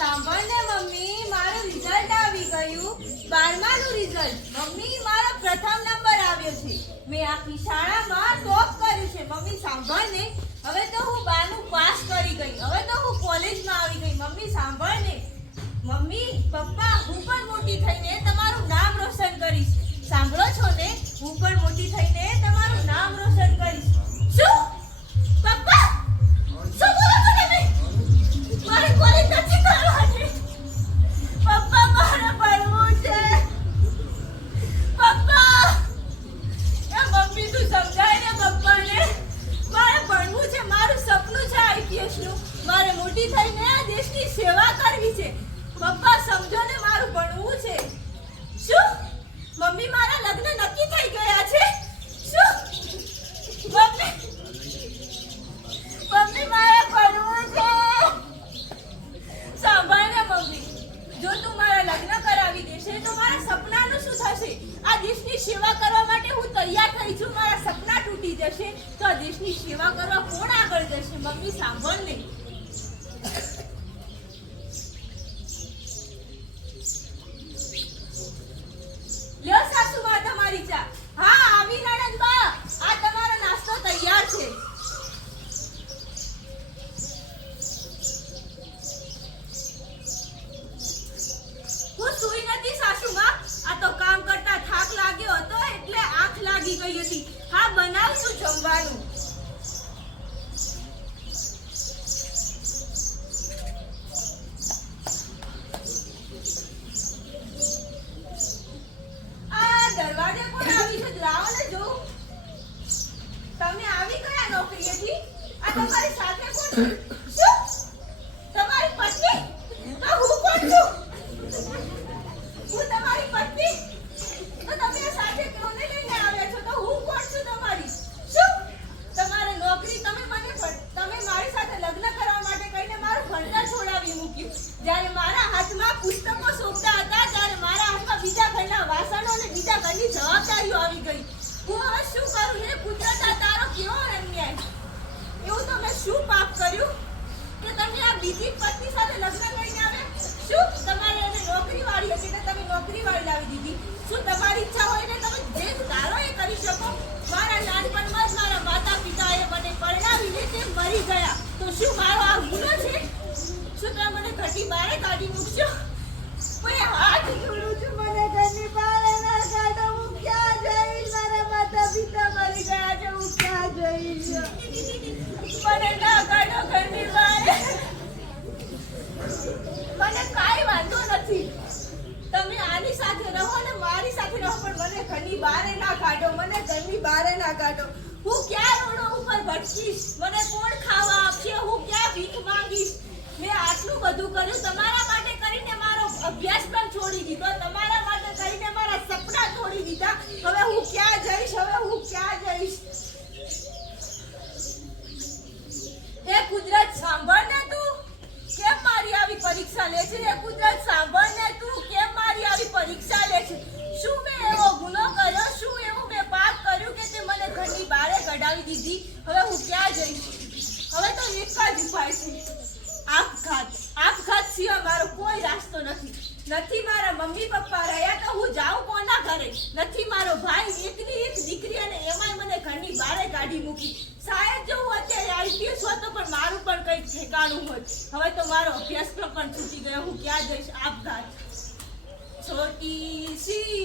સાંભળ ને મમ્મી, મારું રિઝલ્ટ આવી ગયું 12માનું રિઝલ્ટ. મમ્મી, મારો પ્રથમ નંબર આવ્યો છે. મેં આખી શાળામાં ટોપ કર્યું છે. મમ્મી સાંભળ ને, હવે તો હું 12મું પાસ કરી ગઈ. હવે તો હું કોલેજમાં આવી ગઈ. મમ્મી સાંભળ ને. મમ્મી, પપ્પા, હું પણ મોટી થઈને તમારું નામ રોશન કરીશ. સાંભળો છો ને? હું પણ મોટી થઈને તમારું નામ રોશન કરીશ. શું? પપ્પા, શું બોલો છો તમે? મારે કોલેજ નથી કરવાની. પપ્પા, મારે ભણવું છે. પપ્પા, એ મમ્મી તું સમજાય ને પપ્પાને. મારે ભણવું છે. મારું સપનું છે આઈપીએસ નું. મારે મોટી થઈને આ દેશની સેવા કરવી છે. પપ્પા સમજો ને, મારું ભણવું છે. શું? મમ્મી, મારા લગ્ન નક્કી થઈ ગયા છે. શું? મમ્મી, મારે ભણવું છે. સાંભળ ને મમ્મી, જો તું મારા લગ્ન કરાવી દેશે તો મારા સપનાનું શું થશે? આ દેશની સેવા કરવા માટે હું તૈયાર થઈ છું. મારા સપના તૂટી જશે તો આ દેશની સેવા કરવા કોણ આગળ જશે? મમ્મી સાંભળ ને. લ્યો સાસુમા તમારી ચા. હા, આવી નણંદબા, આ તમારો નાસ્તો તૈયાર છે. હું સૂઈ નથી સાસુમા. આ તો કામ કરતા થાક લાગ્યો હતો એટલે આંખ લાગી ગઈ હતી. હા, બનાવું છું જમવાનું. દરવાજે કોણ આવી છે? લાવો ને જોઉં. તમે આવી ગયા નોકરીએથી? આ તમારી સાથે કોણ છે? શું? તમારી પત્ની? તો હું કોણ છું? હું તમારી પત્ની? તો તમે આ સાથે કોને લઈને આવ્યા છો? તો હું કોણ છું તમારી? શું? તમારે નોકરી, તમે મારી સાથે લગ્ન કરવા માટે કહીને મારું ભણતર છોડાવી મૂક્યું. જ્યારે મારા હાથમાં પુસ્તકો સોંપતા હતા ત્યારે મારા હાથમાં બીજા ઘરના વાસણો અને બીજા ઘરની જવાબદારીઓ આવી ગઈ. હું હવે શું કરું? હે કુદરત, તારો કેવો અન્યાય! એવું તો મેં શું પાપ કર્યું કે તમે આ બીજી પત્ની સાથે લગ્ન કરીને આવ્યા? શું તમારે એને નોકરી વાળી હતી એટલે તમે નોકરી વાળી લાવી દીધી? શું તમારી ઈચ્છા હોય ને તમે જે ધારો એ કરી શકો? મારા નાનપણમાં જ મારા માતા પિતાએ મને પરણાવીને તે મરી ગયા. તો શું મારો આ ગુનો છે? શું તમે મને ઘરની બહાર કાઢી મૂકશો? મને હાથ જોડું છું, મને ઘરની બહાર ના કાઢો. હું ક્યાં જઈશ? મારા માતા પિતા મરી ગયા છે. હું ક્યાં જઈશ? મને ના કાઢો ઘરની બહાર. મને કાંઈ વાંધો નથી. તમે આની સાથે રહો ને મારી સાથે રહો, પણ મને ઘરની બહાર ના કાઢો. મને ઘરની બહાર ના કાઢો. હું ક્યાં રોડો ઉપર ભટકીશ? મને કોણ ખાવા આપશે? હું ક્યાં ભીખ માંગીશ? મેં આટલું બધું કર્યું તમારા માટે કરીને, મારો અભ્યાસ પણ છોડી દીધો, તમારા માટે કરીને મારા સપના છોડી દીધા. હવે હું ક્યાં જઈશ? હવે હું ક્યાં જઈશ? હે કુદરત, સાંભળ ને તું. કેમ મારી આવી પરીક્ષા લે છે? હે કુદરત, સાંભળ ને તું. કેમ મારી આવી પરીક્ષા લે છે? શું મેં એવો ગુનો કર્યો? શું એવું મેં પાપ કર્યું કે તે મને ઘરની બહાર કઢાવી દીધી? હવે હું ક્યાં જઈશ? હવે તો એક જ ઉપાય છે, આપઘાત. આપઘાત સિવાય મારો કોઈ રાસ્તો નથી. નથી મારા મમ્મી પપ્પા રહ્યા તો હું જાઉં કોના ઘરે? નથી મારો ભાઈ, એકની એક દીકરી, અને એમાંય મને ઘરની બહાર કાઢી મૂકી. શાયદ જો હું અત્યારે આઈપીએસ હોત તો પણ મારું પણ કંઈક ઠેકાણું હોત. હવે તો મારો અભ્યાસક્રમ પણ છૂટી ગયો. હું ક્યાં જઈશ? આપઘાત. છોટી સી